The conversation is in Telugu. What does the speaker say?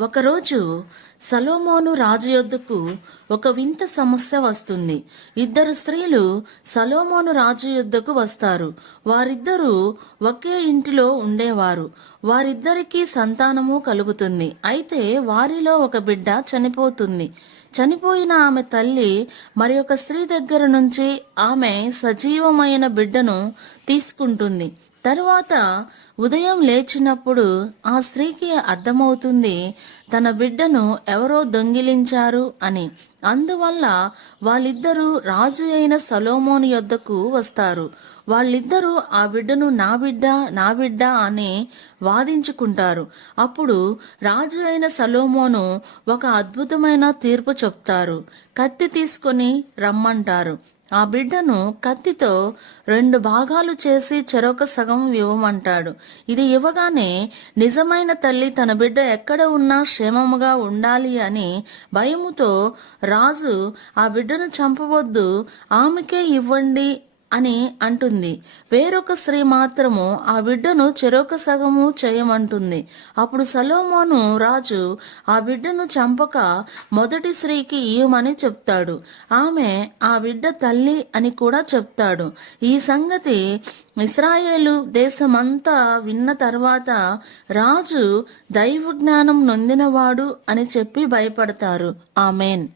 ఒకరోజు సలోమోను రాజు యొద్దకు ఒక వింత సమస్య వస్తుంది. ఇద్దరు స్త్రీలు సలోమోను రాజు యొద్దకు వస్తారు. వారిద్దరూ ఒకే ఇంటిలో ఉండేవారు. వారిద్దరికీ సంతానము కలుగుతుంది. అయితే వారిలో ఒక బిడ్డ చనిపోతుంది. చనిపోయిన ఆమె తల్లి మరి ఒక స్త్రీ దగ్గర నుంచి ఆమె సజీవమైన బిడ్డను తీసుకుంటుంది. తరువాత ఉదయం లేచినప్పుడు ఆ స్త్రీకి అర్థమవుతుంది తన బిడ్డను ఎవరో దొంగిలించారు అని. అందువల్ల వాళ్ళిద్దరూ రాజు అయిన సలోమోను యొద్దకు వస్తారు. వాళ్ళిద్దరూ ఆ బిడ్డను నా బిడ్డ నా బిడ్డ అని వాదించుకుంటారు. అప్పుడు రాజు అయిన సలోమోను ఒక అద్భుతమైన తీర్పు చెప్తారు. కత్తి తీసుకొని రమ్మంటారు. ఆ బిడ్డను కత్తితో రెండు భాగాలు చేసి చెరొక సగం ఇవ్వమంటాడు. ఇది ఇవ్వగానే నిజమైన తల్లి తన బిడ్డ ఎక్కడ ఉన్నా క్షేమముగా ఉండాలి అని భయముతో రాజు ఆ బిడ్డను చంపవద్దు ఆమెకే ఇవ్వండి అని అంటుంది. వేరొక స్త్రీ మాత్రము ఆ బిడ్డను చెరొక సగము చేయమంటుంది. అప్పుడు సలోమోను రాజు ఆ బిడ్డను చంపక మొదటి స్త్రీకి ఇయ్యమని చెప్తాడు. ఆమె ఆ బిడ్డ తల్లి అని కూడా చెప్తాడు. ఈ సంగతి ఇస్రాయేలు దేశమంతా విన్న తర్వాత రాజు దైవ జ్ఞానం నొందినవాడు అని చెప్పి భయపడతారు. ఆమెన్.